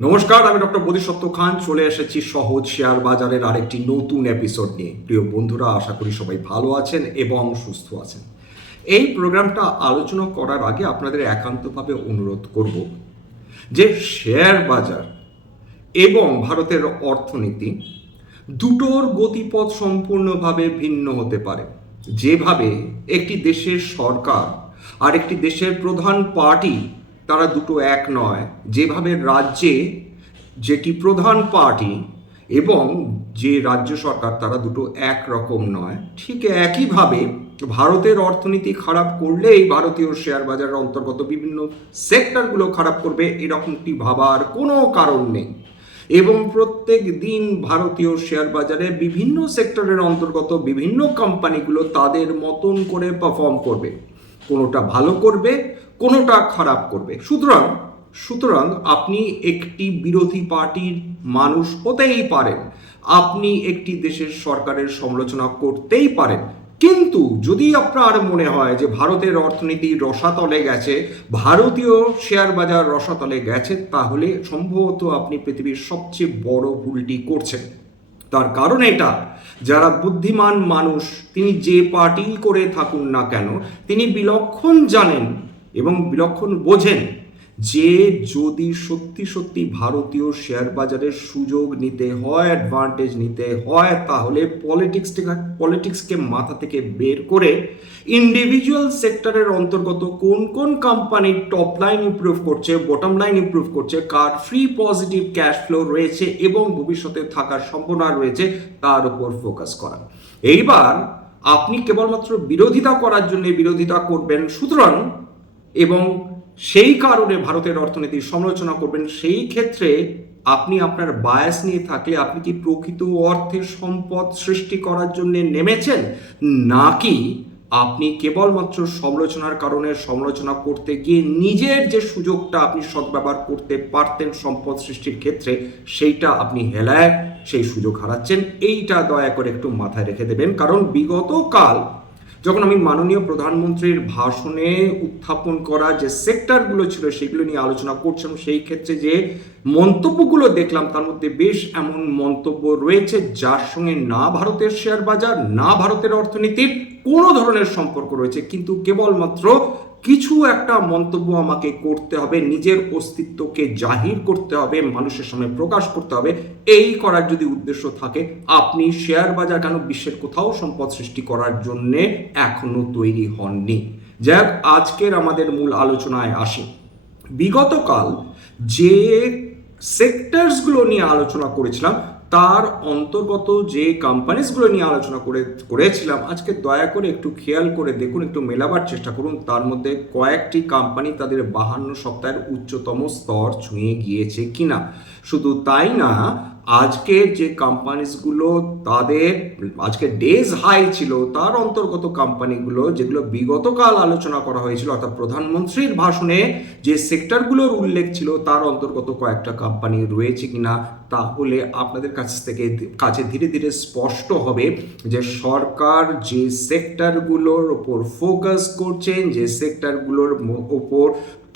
নমস্কার, আমি ডক্টর বোধিসত্ত্ব খান চলে এসেছি সহজ শেয়ার বাজারের আরেকটি নতুন এপিসোড নিয়ে। প্রিয় বন্ধুরা, আশা করি সবাই ভালো আছেন এবং সুস্থ আছেন। এই প্রোগ্রামটা আলোচনা করার আগে আপনাদের একান্তভাবে অনুরোধ করব যে শেয়ার বাজার এবং ভারতের অর্থনীতি দুটোর গতিপথ সম্পূর্ণভাবে ভিন্ন হতে পারে। যেভাবে একটি দেশের সরকার আর একটি দেশের প্রধান পার্টি তারা দুটো এক নয়, যেভাবে রাজ্যে যেটি প্রধান পার্টি এবং যে রাজ্য সরকার তারা দুটো এক রকম নয়, ঠিক একইভাবে ভারতের অর্থনীতি খারাপ করলেই ভারতীয় শেয়ার বাজারের অন্তর্গত বিভিন্ন সেক্টরগুলো খারাপ করবে এরকমটি ভাবার কোনো কারণ নেই। এবং প্রত্যেক দিন ভারতীয় শেয়ার বাজারে বিভিন্ন সেক্টরের অন্তর্গত বিভিন্ন কোম্পানিগুলো তাদের মতন করে পারফর্ম করবে, কোনোটা ভালো করবে, কোনোটা খারাপ করবে। সুতরাং আপনি একটি বিরোধী পার্টির মানুষ হতেই পারেন, আপনি একটি দেশের সরকারের সমালোচনা করতেই পারেন, কিন্তু যদি আপনার মনে হয় যে ভারতের অর্থনীতি রসাতলে গেছে, ভারতীয় শেয়ার বাজার রসাতলে গেছে, তাহলে সম্ভবত আপনি পৃথিবীর সবচেয়ে বড় ভুলটি করছেন। তার কারণ এটা, যারা বুদ্ধিমান মানুষ তিনি যে পার্টি করে থাকুন না কেন, তিনি বিলক্ষণ জানেন এবং বিলক্ষণ বোঝেন যে যদি সত্যি সত্যি ভারতীয় শেয়ার বাজারের সুযোগ নিতে হয়, অ্যাডভান্টেজ নিতে হয়, তাহলে পলিটিক্সকে মাথা থেকে বের করে ইন্ডিভিজুয়াল সেক্টরের অন্তর্গত কোন কোন কোম্পানির টপ লাইন ইমপ্রুভ করছে, বটম লাইন ইমপ্রুভ করছে, কার ফ্রি পজিটিভ ক্যাশ ফ্লো রয়েছে এবং ভবিষ্যতে থাকার সম্ভাবনা রয়েছে, তার উপর ফোকাস করা। এইবার আপনি কেবলমাত্র বিরোধিতা করার জন্য বিরোধিতা করবেন, সুতরাং এবং সেই কারণে ভারতের অর্থনীতির সমালোচনা করবেন, সেই ক্ষেত্রে আপনি আপনার বায়াস নিয়ে থাকলে আপনি কি প্রকৃত অর্থে সম্পদ সৃষ্টি করার জন্য নেমেছেন, নাকি আপনি কেবলমাত্র সমালোচনার কারণে সমালোচনা করতে গিয়ে নিজের যে সুযোগটা আপনি সদ্ব্যবহার করতে পারতেন সম্পদ সৃষ্টির ক্ষেত্রে, সেইটা আপনি হেলায় সেই সুযোগ হারাচ্ছেন। এইটা দয়া করে একটু মাথায় রেখে দেবেন, কারণ বিগত কাল যখন আমি মাননীয় প্রধানমন্ত্রীর ভাষণে উত্থাপন করা যে সেক্টরগুলো ছিল সেগুলো নিয়ে আলোচনা করছিলাম, সেই ক্ষেত্রে যে মন্তব্যগুলো দেখলাম তার মধ্যে বেশ এমন মন্তব্য রয়েছে যার সঙ্গে না ভারতের শেয়ার বাজার না ভারতের অর্থনীতির কোনো ধরনের সম্পর্ক রয়েছে, কিন্তু কেবলমাত্র কিছু একটা মন্তব্য আমাকে করতে হবে, নিজের অস্তিত্বকে জাহির করতে হবে, মানুষের সামনে প্রকাশ করতে হবে। এই করার যদি উদ্দেশ্য থাকে, আপনি শেয়ার বাজার কেন বিশ্বের কোথাও সম্পদ সৃষ্টি করার জন্য এখনো তৈরি হননি। যাক, আজকের আমাদের মূল আলোচনায় আসি। বিগতকাল যে সেক্টরসগুলো নিয়ে আলোচনা করেছিলাম তার অন্তর্গত যে কোম্পানিজগুলো নিয়ে আলোচনা করেছিলাম, আজকে দয়া করে একটু খেয়াল করে দেখুন, একটু মেলাবার চেষ্টা করুন। তার মধ্যে কয়েকটি কোম্পানি তাদের 52 সপ্তাহের উচ্চতম স্তর ছুঁয়ে গিয়েছে কিনা। শুধু তাই না, আজকের যে কোম্পানিজগুলো তাদের আজকে ডেজ হাই ছিল, তার অন্তর্গত কোম্পানিগুলো যেগুলো বিগতকাল আলোচনা করা হয়েছিল, অর্থাৎ প্রধানমন্ত্রীর ভাষণে যে সেক্টরগুলোর উল্লেখ ছিল তার অন্তর্গত কয়েকটা কোম্পানি রয়েছে কিনা, তাহলে আপনাদের কাছে ধীরে ধীরে স্পষ্ট হবে যে সরকার যে সেক্টরগুলোর ওপর ফোকাস করছেন, যে সেক্টরগুলোর ওপর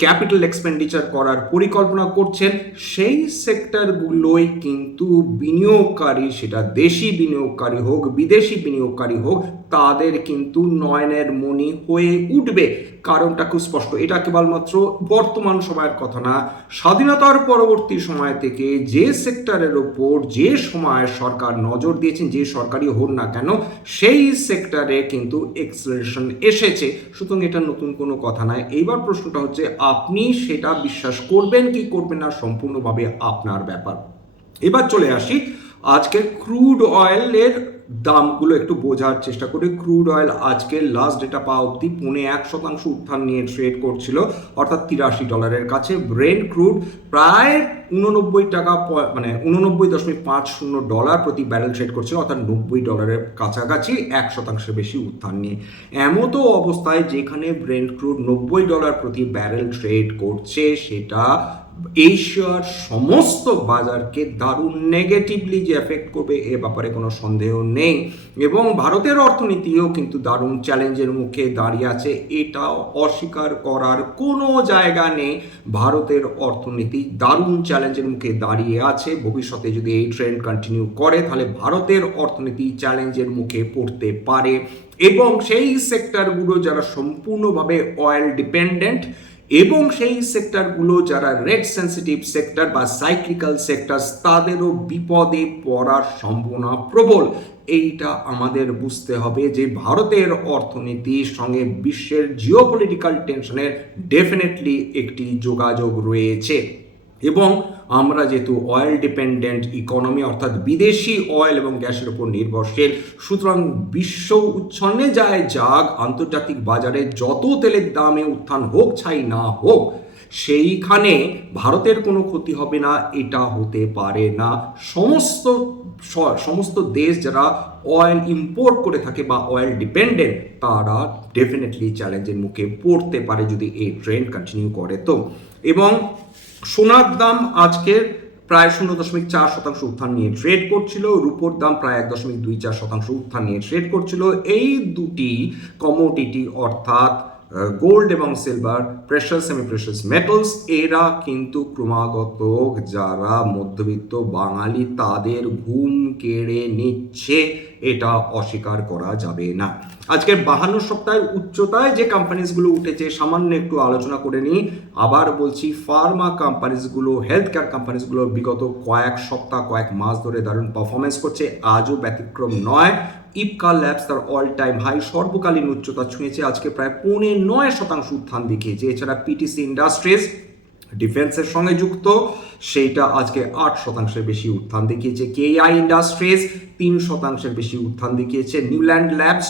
ক্যাপিটাল এক্সপেন্ডিচার করার পরিকল্পনা করছেন, সেই সেক্টরগুলোই কিন্তু বিনিয়োগকারী, সেটা দেশি বিনিয়োগকারী হোক বিদেশি বিনিয়োগকারী হোক, তাদের কিন্তু নয়নের মণি হয়ে উঠবে। কারণটা খুব স্পষ্ট, এটা কেবলমাত্র বর্তমান সময়ের কথা না, স্বাধীনতার পরবর্তী সময় থেকে যে সেক্টরের ওপর যে সময় সরকার নজর দিয়েছেন, যে সরকারি হোক না কেন, সেই সেক্টরে কিন্তু এক্সেলারেশন এসেছে। সুতরাং এটা নতুন কোনো কথা নয়। এইবার প্রশ্নটা হচ্ছে আপনি সেটা বিশ্বাস করবেন কি করবেন না, সম্পূর্ণভাবে আপনার ব্যাপার। এবার চলে আসি আজকে ক্রুড অয়েলের দামগুলো একটু বোঝার চেষ্টা করি। ক্রুড অয়েল আজকে লাস্ট ডেটা পাওয়া অব্দি 0.1% উত্থান নিয়ে ট্রেড করছিল, অর্থাৎ $83 কাছে। ব্রেন্ট ক্রুড প্রায় 89 টাকা, মানে $89.50 প্রতি ব্যারেল ট্রেড করছিল, অর্থাৎ $90 কাছাকাছি, 1% বেশি উত্থান নিয়ে। এমতো অবস্থায় যেখানে ব্রেন্ট ক্রুড $90 প্রতি ব্যারেল ট্রেড করছে, সেটা এশিয়ার সমস্ত বাজারকে দারুণ নেগেটিভলি যে এফেক্ট করবে এ ব্যাপারে কোনো সন্দেহ নেই, এবং ভারতের অর্থনীতিও কিন্তু দারুণ চ্যালেঞ্জের মুখে দাঁড়িয়ে আছে, এটা অস্বীকার করার কোনো জায়গা নেই। ভারতের অর্থনীতি দারুণ চ্যালেঞ্জের মুখে দাঁড়িয়ে আছে। ভবিষ্যতে যদি এই ট্রেন্ড কন্টিনিউ করে তাহলে ভারতের অর্থনীতি চ্যালেঞ্জের মুখে পড়তে পারে, এবং সেই সেক্টরগুলো যারা সম্পূর্ণভাবে অয়েল ডিপেন্ডেন্ট এবং সেই সেক্টরগুলো যারা রেট সেন্সিটিভ সেক্টর বা সাইক্লিক্যাল সেক্টর, তাদেরও বিপদে পড়ার সম্ভাবনা প্রবল। এইটা আমাদের বুঝতে হবে যে ভারতের অর্থনীতির সঙ্গে বিশ্বের জিওপলিটিক্যাল টেনশনের ডেফিনেটলি একটি যোগাযোগ রয়েছে, এবং আমরা যেহেতু অয়েল ডিপেন্ডেন্ট ইকোনমি অর্থাৎ বিদেশি অয়েল এবং গ্যাসের উপর নির্ভরশীল, সুতরাং বিশ্ব উচ্ছন্নে যায় যাক, আন্তর্জাতিক বাজারে যত তেলের দামে উত্থান হোক ছাই না হোক, সেইখানে ভারতের কোনো ক্ষতি হবে না, এটা হতে পারে না। সমস্ত দেশ যারা অয়েল ইম্পোর্ট করে থাকে বা অয়েল ডিপেন্ডেন্ট, তারা ডেফিনেটলি চ্যালেঞ্জের মুখে পড়তে পারে যদি এই ট্রেন্ড কন্টিনিউ করে। তো এবং সোনার দাম আজকের প্রায় 0.4% উত্থান নিয়ে ট্রেড করছিল, রুপোর দাম প্রায় 1.24% উত্থান নিয়ে ট্রেড করছিল। এই দুটি কমোডিটি অর্থাৎ গোল্ড এবং silver, precious semi precious metals, এরা কিন্তু ক্রমাগত যারা মধ্যবিত্ত বাঙালি তাদের ঘুম কেড়ে নিচ্ছে, এটা অস্বীকার করা যাবে না। আজকের 52 সপ্তাহের উচ্চতায় যে কোম্পানিজগুলো উঠেছে সামান্য একটু আলোচনা করে নিই। আবার বলছি, ফার্মা কোম্পানিজগুলো, হেলথ কেয়ার কোম্পানিজগুলো বিগত কয়েক সপ্তাহ কয়েক মাস ধরে দারুণ পারফরমেন্স করছে, আজও ব্যতিক্রম নয়। ইপকা ল্যাবস তার অল টাইম হাই সর্বকালীন উচ্চতা ছুঁয়েছে, আজকে প্রায় 9.9% উত্থান দেখিয়েছে। এছাড়া পিটিসি ইন্ডাস্ট্রিজ ডিফেন্সের সঙ্গে যুক্ত, সেইটা আজকে 8% বেশি উত্থান দেখিয়েছে। কেআই ইন্ডাস্ট্রিজ 3% বেশি উত্থান দেখিয়েছে। নিউল্যান্ড ল্যাবস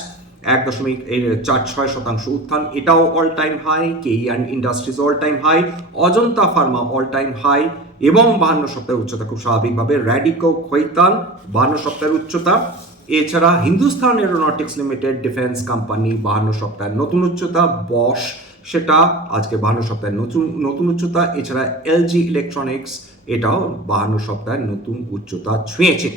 1.46% উত্থান, এটাও all time high. KI industries all time high. Ajanta pharma all time high এবং 52 সপ্তাহের উচ্চতা খুব স্বাভাবিকভাবে। র্যাডিকো খৈতান 52 সপ্তাহের উচ্চতা। এছাড়া Hindustan aeronautics limited defence company 52 সপ্তাহের নতুন উচ্চতা। বশ সেটা আজকে 52 সপ্তাহের নতুন উচ্চতা। এছাড়া এলজি ইলেকট্রনিক্স এটাও 52 সপ্তাহের নতুন উচ্চতা ছুঁয়েছে।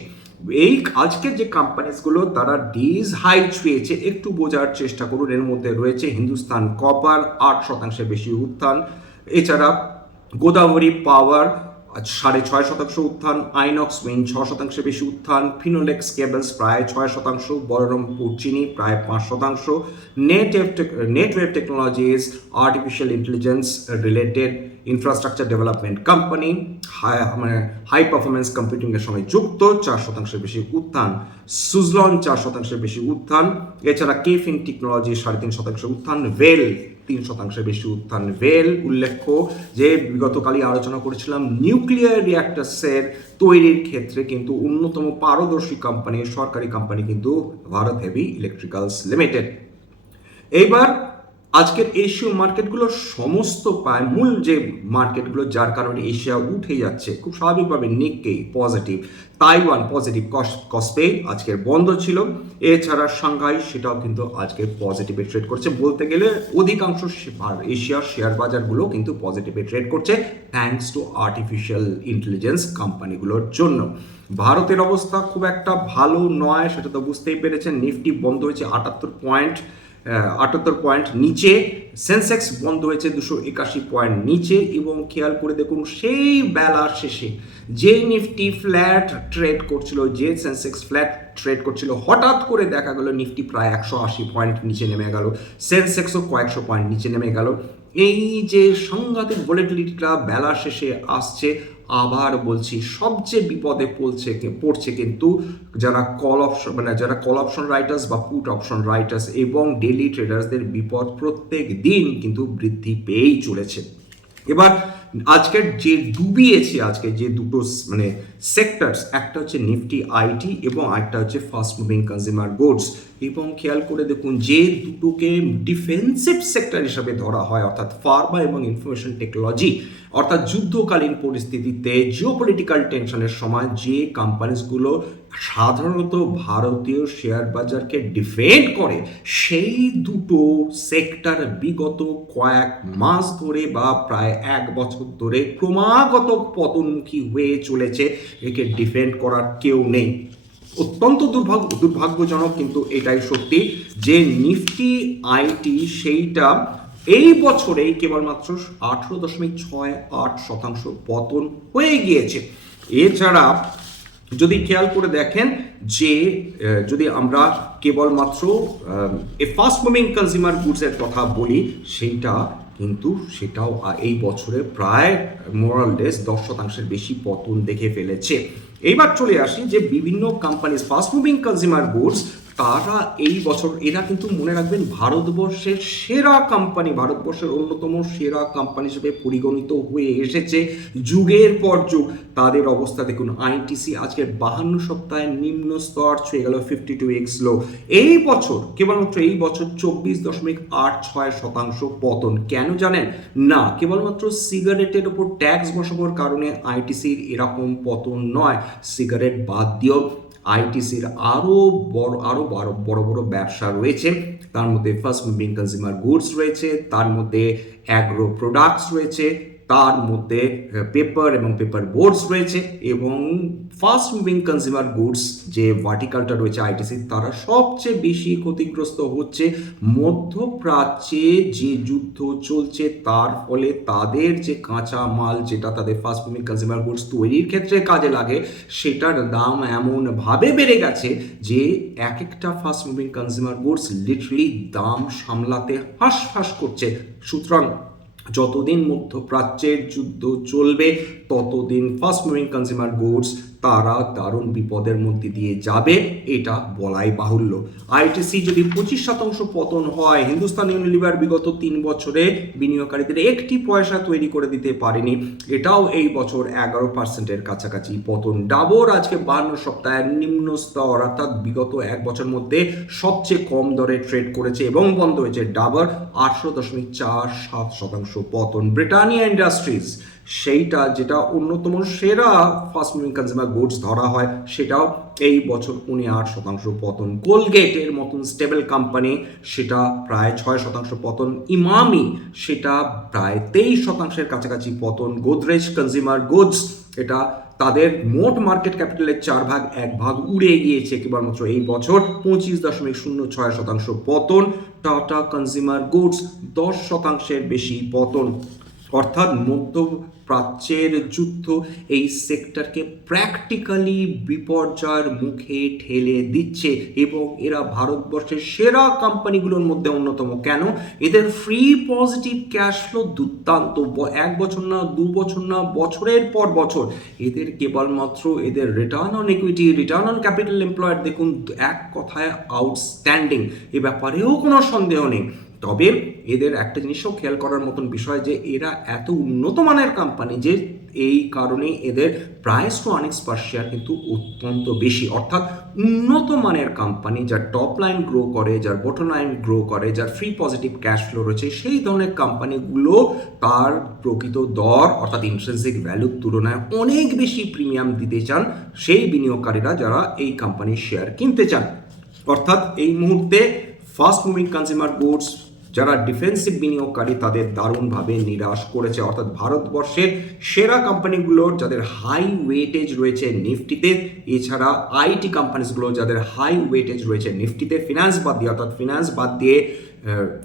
এই আজকের যে কোম্পানিজগুলো তারা ডিজ হাই ছুঁয়েছে একটু বোঝার চেষ্টা করুন। এর মধ্যে রয়েছে হিন্দুস্তান কপার 8% বেশি উত্থান। এছাড়া গোদাবরী পাওয়ার 6.5% উত্থান। আইনক্স উইন্ড 6% বেশি উত্থান। ফিনোলেক্স কেবলস প্রায় 6%। বহরমপুর চিনি প্রায় 5%। Netweb technologies artificial intelligence related infrastructure development company, high performance computing এর সঙ্গে যুক্ত, 4% বেশি উত্থান। সুজলন 4% বেশি উত্থান। এছাড়া কেফিন টেকনোলজি 3.5% উত্থান। ভেল 3% বেশি উত্থান। ভেল উল্লেখ্য যে বিগতকালই আলোচনা করেছিলাম নিউক্লিয়ার রিঅ্যাক্টরসের তৈরির ক্ষেত্রে কিন্তু অন্যতম পারদর্শী কোম্পানি, সরকারি কোম্পানি কিন্তু ভারত হেভি ইলেকট্রিক্যালস লিমিটেড। এইবার আজকের এশীয় মার্কেটগুলোর সমস্ত মূল যে মার্কেটগুলো যার কারণে এশিয়া উঠে যাচ্ছে খুব স্বাভাবিকভাবে, নিক্কেই পজিটিভ, তাইওয়ান পজিটিভ, কসপে আজকের বন্ধ ছিল। এছাড়া সাংহাই সেটাও কিন্তু আজকে পজিটিভে ট্রেড করছে। বলতে গেলে অধিকাংশ এশিয়ার শেয়ার বাজারগুলো কিন্তু পজিটিভে ট্রেড করছে থ্যাঙ্কস টু আর্টিফিশিয়াল ইন্টেলিজেন্স কোম্পানিগুলোর জন্য। ভারতের অবস্থা খুব একটা ভালো নয়, সেটা তো বুঝতেই পেরেছেন। নিফটি বন্ধ হয়েছে 78 পয়েন্ট নিচে। সেন্সেক্স বন্ধ হয়েছে 281 পয়েন্ট নিচে। এবং খেয়াল করে দেখুন সেই বেলা শেষে যে নিফটি ফ্ল্যাট ট্রেড করছিল, যে সেন্সেক্স ফ্ল্যাট ট্রেড করছিল, হঠাৎ করে দেখা গেল নিফটি প্রায় 180 পয়েন্ট নিচে নেমে গেল, সেন্সেক্সও কয়েকশো পয়েন্ট নিচে নেমে গেল। এই যে সাংঘাতিক ভলিটিলিটিটা বেলা শেষে আসছে, আবার বলছি সবচেয়ে বিপদে পড়ছে কিন্তু যারা কল অপশন রাইটার্স বা পুট অপশন রাইটার্স এবং ডেলি ট্রেডার্সদের বিপদ প্রত্যেক দিন কিন্তু বৃদ্ধি পেয়েই চলেছে। এবার আজকের যে ডুবিয়েছে আজকে যে দুটো সেক্টরস, একটা হচ্ছে নিফটি আইটি এবং আরেকটা হচ্ছে ফাস্ট মুভিং কনজিউমার গুডস। এবং খেয়াল করে দেখুন যে দুটোকে ডিফেন্সিভ সেক্টর হিসাবে ধরা হয়, অর্থাৎ ফার্মা এবং ইনফরমেশন টেকনোলজি, অর্থাৎ যুদ্ধকালীন পরিস্থিতিতে জিওপলিটিক্যাল টেনশনের সময় যে কোম্পানিজগুলো সাধারণত ভারতীয় শেয়ার বাজারকে ডিফেন্ড করে, সেই দুটো সেক্টর বিগত কয়েক মাস ধরে বা প্রায় 1 বছর ধরে ক্রমাগত পতনমুখী হয়ে চলেছে, একে ডিফেন্ড করার কেউ নেই। অত্যন্ত দুর্ভাগ্যজনক, কিন্তু এটাই সত্যি যে নিফটি আইটি সেইটা এই বছরেই কেবলমাত্র 18.68% পতন হয়ে গিয়েছে। এছাড়া যদি খেয়াল করে দেখেন যে যদি আমরা কেবলমাত্র ফাস্ট মুভিং কনজিউমার গুডসের কথা বলি, সেটাও এই বছরে প্রায় মোরাললেস 10% বেশি পতন দেখে ফেলেছে। এইবার চলে আসি যে বিভিন্ন company fast moving consumer goods, তারা এই বছর এরা কিন্তু মনে রাখবেন ভারতবর্ষের সেরা কোম্পানি, ভারতবর্ষের অন্যতম সেরা কোম্পানি হিসেবে পরিগণিত হয়ে এসেছে যুগের পর যুগ। তাদের অবস্থা দেখুন, আইটিসি আজকে 52 সপ্তাহে নিম্ন স্তর ছুঁয়ে গেল 52x লো। কেবলমাত্র এই বছর 24.86% পতন। কেন জানেন? না, কেবলমাত্র সিগারেটের উপর ট্যাক্স বসানোর কারণে আইটিসির এরকম পতন নয়। সিগারেট বাদ দিয়েও আইটিসির আরও বড় ব্যবসা রয়েছে। তার মধ্যে ফাস্ট মুভিং কনজিউমার গুডস রয়েছে, তার মধ্যে অ্যাগ্রো প্রোডাক্টস রয়েছে, তার মধ্যে পেপার এবং পেপার বোর্ডস রয়েছে, এবং ফাস্ট মুভিং কনজিউমার গুডস যে ভার্টিকালটা রয়েছে আইটিসি, তারা সবচেয়ে বেশি ক্ষতিগ্রস্ত হচ্ছে। মধ্যপ্রাচ্যে যে যুদ্ধ চলছে তার ফলে তাদের যে কাঁচা মাল, যেটা তাদের ফাস্ট মুভিং কনজিউমার গুডস তৈরির ক্ষেত্রে কাজে লাগে, সেটার দাম এমনভাবে বেড়ে গেছে যে এক একটা fast moving consumer goods literally দাম সামলাতে হাঁসফাঁস করছে। সুতরাং যতদিন মধ্যপ্রাচ্যের যুদ্ধ চলবে ততদিন ফাস্ট মুভিং কনজিউমার গুডস তারা দারুণ বিপদের মধ্যে দিয়ে যাবে, এটা বলাই বাহুল্য। আইটিসি যদি 25% পতন হয়, হিন্দুস্তান ইউনিলিভার বিগত 3 বছরে বিনিয়োগকারীদের একটি পয়সা তৈরি করে দিতে পারেনি, এটাও এই বছর 11%-এর কাছাকাছি পতন। ডাবর আজকে 52 সপ্তাহের নিম্ন স্তর, অর্থাৎ বিগত 1 বছরের মধ্যে সবচেয়ে কম দরে ট্রেড করেছে এবং বন্ধ হয়েছে। ডাবর 18.47% পতন। ব্রিটানিয়া ইন্ডাস্ট্রিজ, সেইটা যেটা অন্যতম সেরা ফাস্ট মুভিং কনজিউমার গুডস ধরা হয়, সেটাও এই বছর 59% পতন। কোলগেটের মতন স্টেবল কোম্পানি, সেটা প্রায় 6% পতন। ইমামি, সেটা প্রায় 23%-এর কাছাকাছি পতন। গোদরেজ কনজিউমার গুডস, এটা তাদের মোট মার্কেট ক্যাপিটালের 1/4 উড়ে গিয়েছে কেবলমাত্র এই বছর, 25.06% পতন। টাটা কনজিউমার গুডস 10%-এর বেশি পতন। অর্থাৎ মধ্যপ্রাচ্যের যুদ্ধ এই সেক্টরকে প্র্যাকটিক্যালি বিপর্যয়ের মুখে ঠেলে দিচ্ছে, এবং এরা ভারতবর্ষের সেরা কোম্পানিগুলোর মধ্যে অন্যতম। কেন? এদের ফ্রি পজিটিভ ক্যাশ ফ্লো দুর্দান্ত। 1 বছর না, 2 বছর না, বছরের পর বছর এদের কেবলমাত্র এদের return on equity, return on capital employed দেখুন, এক কথায় আউটস্ট্যান্ডিং, এ ব্যাপারেও কোনো সন্দেহ নেই। তবে এদের একটা জিনিসও খেয়াল করার মতন বিষয় যে এরা এত উন্নত মানের কোম্পানি যে এই কারণে এদের প্রাইস টু আর্নিংস পার শেয়ার কিন্তু অত্যন্ত বেশি। অর্থাৎ উন্নত মানের কোম্পানি, যার টপ লাইন গ্রো করে, যার বটম লাইন গ্রো করে, যার ফ্রি পজিটিভ ক্যাশ ফ্লো রয়েছে, সেই ধরনের কোম্পানিগুলো তার প্রকৃত দর অর্থাৎ ইন্ট্রিনসিক ভ্যালুর তুলনায় অনেক বেশি প্রিমিয়াম দিতে চান সেই বিনিয়োগকারীরা যারা এই কোম্পানির শেয়ার কিনতে চান। অর্থাৎ এই মুহূর্তে ফাস্ট মুভিং কনজিউমার গুডস যারা ডিফেন্সিভ বিনিয়োগকারী তাদের দারুণভাবে নিরাশ করেছে। অর্থাৎ ভারতবর্ষের সেরা কোম্পানিগুলোর যাদের হাই ওয়েটেজ রয়েছে নিফটিতে, এছাড়া আইটি কোম্পানিসগুলো যাদের হাই ওয়েটেজ রয়েছে নিফটিতে, ফিনান্স বাদ দিয়ে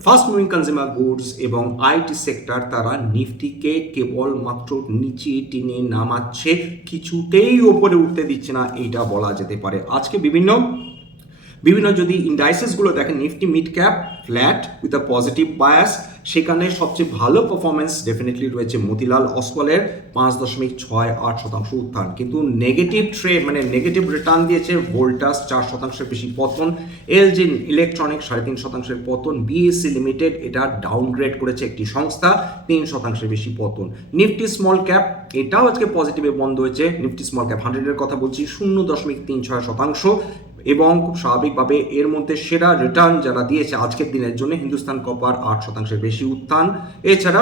ফাস্ট মুভিং কনজিউমার গুডস এবং আইটি সেক্টর, তারা নিফটিকে কেবলমাত্র নিচে টেনে নামাচ্ছে, কিছুতেই ওপরে উঠতে দিচ্ছে না, এইটা বলা যেতে পারে। আজকে বিভিন্ন যদি ইন্ডাইসেসগুলো দেখেন, Nifty mid cap flat with a positive bias, সেখানে সবচেয়ে ভালো পারফরমেন্স ডেফিনেটলি রয়েছে মতিলাল অসওয়ালের 5.68% উত্থান, কিন্তু নেগেটিভ ট্রেড মানে নেগেটিভ রিটার্ন দিয়েছে ভোল্টাস 4%-এর বেশি পতন, এলজি ইলেকট্রনিক্স 3.5%-এর পতন, বিএসসি লিমিটেড এটা ডাউনগ্রেড করেছে একটি সংস্থা 3%-এর বেশি পতন। নিফটি স্মল ক্যাপ এটাও আজকে পজিটিভে বন্ধ হয়েছে, নিফটি স্মল ক্যাপ 100-এর কথা বলছি, 0.36%, এবং খুব স্বাভাবিকভাবে এর মধ্যে সেরা রিটার্ন যারা দিয়েছে আজকের দিনের জন্য হিন্দুস্তান কপার 8%-এর বেশি উত্থান। এছাড়া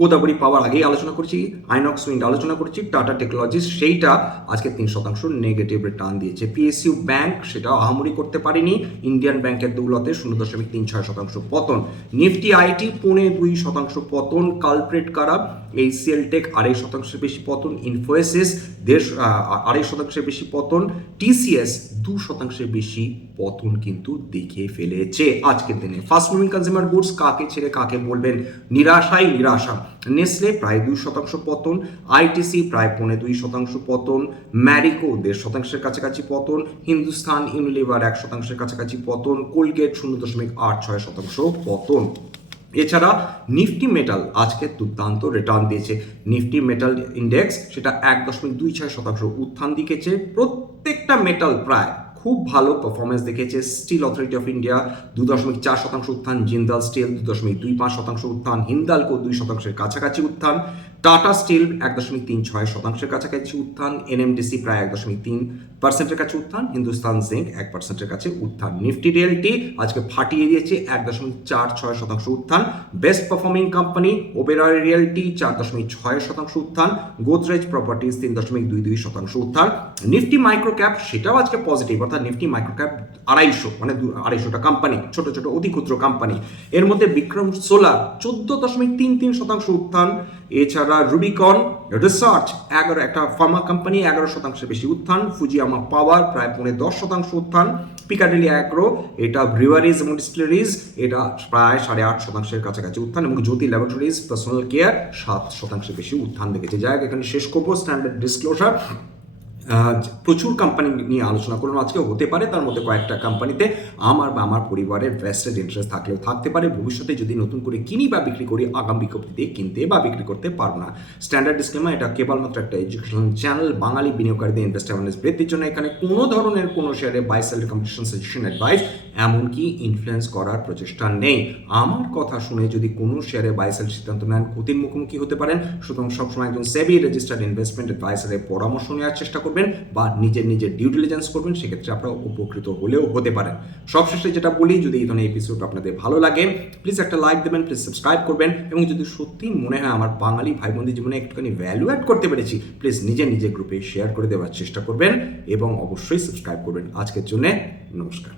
গোদাবরী পাওয়ার আগেই আলোচনা করছি, আইনক্স উইন্ড আলোচনা করছি, টাটা টেকনোলজিস সেইটা আজকে 3% নেগেটিভ রিটার্ন দিয়েছে। পিএসইউ ব্যাংক সেটা আহামরি করতে পারেনি, ইন্ডিয়ান ব্যাংকের দৌলতে 0.36% পতন। নিফটি আইটি 2.5% পতন। কালপ্রেট কারা? এইচসিএল টেক 2.5% বেশি পতন, ইনফোসিস 2.5% বেশি পতন, টিসিএস 2% বেশি পতন কিন্তু দেখে ফেলেছে আজকের দিনে। ফাস্ট মুভিং কনজিউমার গুডস কাকে ছেড়ে কাকে বলবেন? নিরাশাই নিরাশা। নেসলে প্রায় 2% পতন, আইটিসি প্রায় 2.5% পতন, ম্যারিকো 1.5%-এর কাছাকাছি পতন, হিন্দুস্তান ইউনিলিভার 1%-এর কাছাকাছি পতন, কোলগেট 0.86% পতন। এছাড়া নিফটি মেটাল আজকে দুর্দান্ত রিটার্ন দিয়েছে। নিফটি মেটাল ইন্ডেক্স সেটা 1.26% উত্থান দিকেছে। প্রত্যেকটা মেটাল প্রায় খুব ভালো পারফরমেন্স দেখেছে। স্টিল অথরিটি অফ ইন্ডিয়া 2.4% উত্থান, জিন্দাল স্টিল 2.25% উত্থান, হিন্দালকো 2%-এর কাছাকাছি উত্থান, টাটা স্টিল 1.36%-এর কাছাকাছি উত্থান, এনএমডিসি প্রায় 1.3%-এর কাছে উত্থান, হিন্দুস্তান জিঙ্ক 1%-এর কাছে উত্থান। নিফটি রিয়েলটি আজকে ফাটিয়ে দিয়েছে 1.46% উত্থান। Best performing company Oberoi realty 4.6% উত্থান, গোদরেজ প্রপার্টিজ 3.22% উত্থান। নিফটি মাইক্রো ক্যাপ সেটাও আজকে পজিটিভ, অর্থাৎ নিফটি মাইক্রো ক্যাপ 250, মানে 250টা কোম্পানি, ছোট ছোট অতি ক্ষুদ্র কোম্পানি। এর মধ্যে বিক্রম সোলার 14.33% উত্থান। এছাড়া রুবিকন রিসার্চ একটা ফার্মা কোম্পানি 11% বেশি উত্থান। ফুজিয়ামা পাওয়ার প্রায় 10% উত্থান। পিকাডেলি অ্যাগ্রো এটা ব্রিওয়ারিজ এবং ডিস্টিলারিজ এটা প্রায় 8.5%-এর কাছাকাছি উত্থান, এবং জ্যোতি ল্যাবরেটরিজ পার্সোনাল কেয়ার 7% বেশি উত্থান দেখেছে। যাই হোক, এখানে শেষ করবো। স্ট্যান্ডার্ড ডিসক্লোজার, প্রচুর কোম্পানি নিয়ে আলোচনা করলাম আজকে। হতে পারে তার মধ্যে কয়েকটা কোম্পানিতে আমার বা আমার পরিবারের ভেস্টেড ইন্টারেস্ট থাকলেও থাকতে পারে। ভবিষ্যতে যদি নতুন করে কিনি বা বিক্রি করি, আগাম বিজ্ঞপ্তিতে কিনতে বা বিক্রি করতে পারবো না। স্ট্যান্ডার্ড ডিসক্লেমার, এটা কেবলমাত্র একটা এডুকেশনাল চ্যানেল। বাঙালি বিনিয়োগকারীদের ইনভেস্ট অ্যাওয়ারনেস বৃদ্ধির জন্য এখানে কোনো ধরনের কোনো শেয়ারে buy sell recommendation, suggestion, advice এমনকি ইনফ্লুয়েন্স করার প্রচেষ্টা নেই। আমার কথা শুনে যদি কোনো শেয়ারে বাই সেল সিদ্ধান্ত নেন, ক্ষতির মুখোমুখি হতে পারেন। সুতরাং সবসময় একজন সেবি রেজিস্টার্ড ইনভেস্টমেন্ট অ্যাডভাইসারের পরামর্শ নেওয়ার চেষ্টা করবেন বা নিজের ডিউ ডিলিজেন্স করবেন, সেক্ষেত্রে আপনারা উপকৃত হলেও হতে পারেন। সবশেষে যেটা বলি, যদি এই ধরনের এপিসোড আপনাদের ভালো লাগে, প্লিজ একটা লাইক দেবেন, প্লিজ সাবস্ক্রাইব করবেন, এবং যদি সত্যি মনে হয় আমার বাঙালি ভাই বোনদের জীবনে একটুখানি ভ্যালু অ্যাড করতে পেরেছি, প্লিজ নিজের গ্রুপে শেয়ার করে দেওয়ার চেষ্টা করবেন এবং অবশ্যই সাবস্ক্রাইব করবেন। আজকের জন্য নমস্কার।